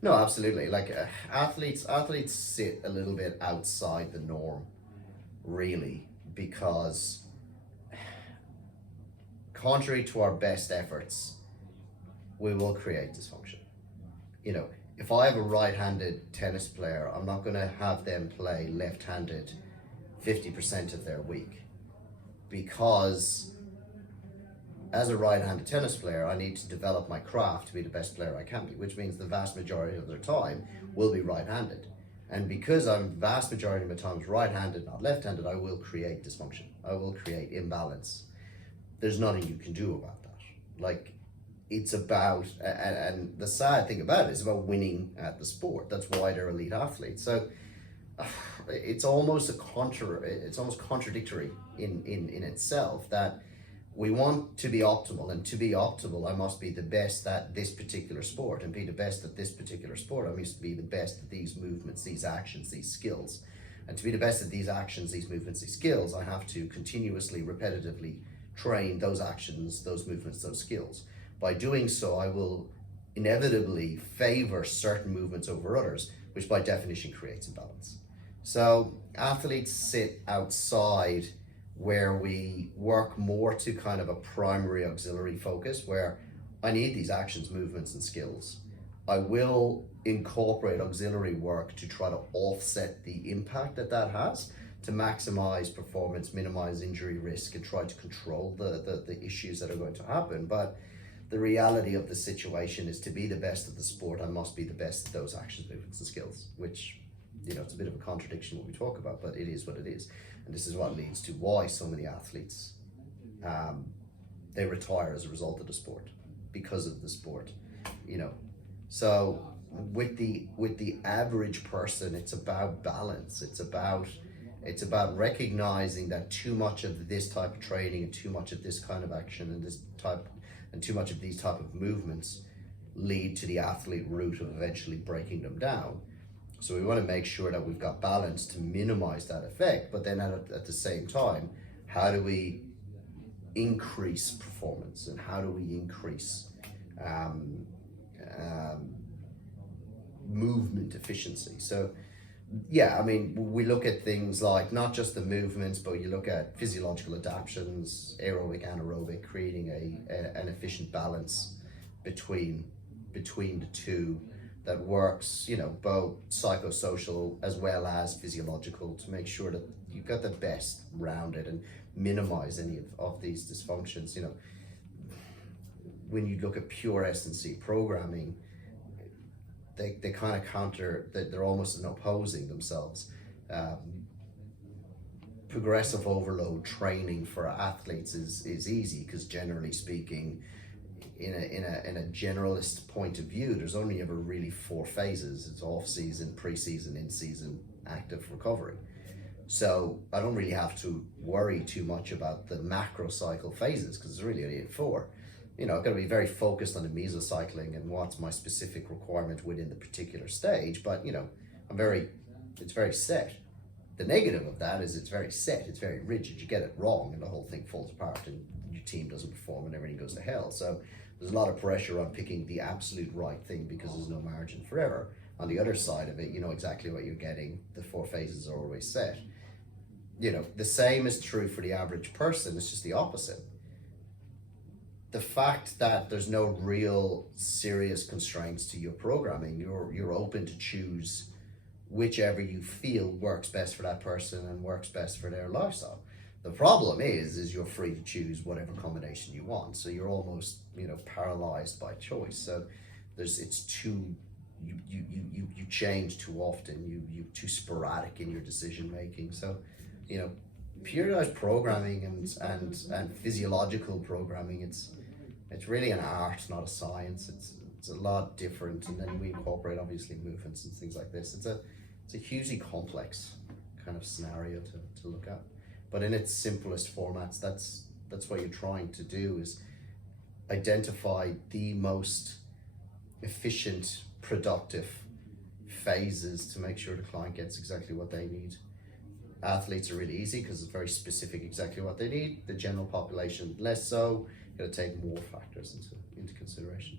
No, absolutely. Like athletes sit a little bit outside the norm, really, because contrary to our best efforts, we will create dysfunction. You know, if I have a right-handed tennis player, I'm not going to have them play left-handed 50% of their week, because as a right-handed tennis player, I need to develop my craft to be the best player I can be, which means the vast majority of their time will be right-handed. And because I'm vast majority of my time is right-handed, not left-handed, I will create dysfunction. I will create imbalance. There's nothing you can do about that. Like, it's about, and the sad thing about it is about winning at the sport. That's why they're elite athletes. So it's almost it's almost contradictory in itself, that we want to be optimal, and to be optimal I must be the best at this particular sport, and be the best at this particular sport I must be the best at these movements, these actions, these skills. And to be the best at these actions, these movements, these skills, I have to continuously, repetitively train those actions, those movements, those skills. By doing so, I will inevitably favor certain movements over others, which by definition creates imbalance. So athletes sit outside where we work more to kind of a primary auxiliary focus, where I need these actions, movements, and skills. I will incorporate auxiliary work to try to offset the impact that has, to maximize performance, minimize injury risk, and try to control the issues that are going to happen. But the reality of the situation is, to be the best at the sport, I must be the best at those actions, movements, and skills, which, you know, it's a bit of a contradiction what we talk about, but it is what it is. And this is what leads to why so many athletes, they retire as a result of the sport, because of the sport, you know. So with the average person, it's about balance. It's about recognizing that too much of this type of training, and too much of this kind of action, and too much of these type of movements lead to the athlete route of eventually breaking them down. So we want to make sure that we've got balance to minimize that effect, but then at the same time, how do we increase performance, and how do we increase movement efficiency? So yeah, I mean, we look at things like not just the movements, but you look at physiological adaptations, aerobic, anaerobic, creating an efficient balance between the two, that works, you know, both psychosocial as well as physiological, to make sure that you've got the best rounded and minimize any of these dysfunctions. You know, when you look at pure S&C programming, they kind of counter, that they're almost opposing themselves. Progressive overload training for athletes is easy, because generally speaking, in a generalist point of view, there's only ever really 4 phases. It's off season, pre-season, in season, active, recovery. So I don't really have to worry too much about the macro cycle phases, because it's really only 4. You know, I've got to be very focused on the mesocycling and what's my specific requirement within the particular stage. But, you know, it's very set. The negative of that is it's very set, it's very rigid. You get it wrong and the whole thing falls apart, and your team doesn't perform and everything goes to hell. So there's a lot of pressure on picking the absolute right thing, because there's no margin for error. On the other side of it, you know exactly what you're getting. The 4 phases are always set. You know, the same is true for the average person. It's just the opposite. The fact that there's no real serious constraints to your programming, you're open to choose whichever you feel works best for that person and works best for their lifestyle. The problem is you're free to choose whatever combination you want. So you're almost, you know, paralyzed by choice. So it's too, you change too often. You too sporadic in your decision making. So, you know, periodized programming and physiological programming, it's really an art, not a science. It's a lot different. And then we incorporate obviously movements and things like this. It's a hugely complex kind of scenario to look at. But in its simplest formats, that's what you're trying to do, is identify the most efficient, productive phases to make sure the client gets exactly what they need. Athletes are really easy because it's very specific exactly what they need. The general population, less so. Got to take more factors into consideration.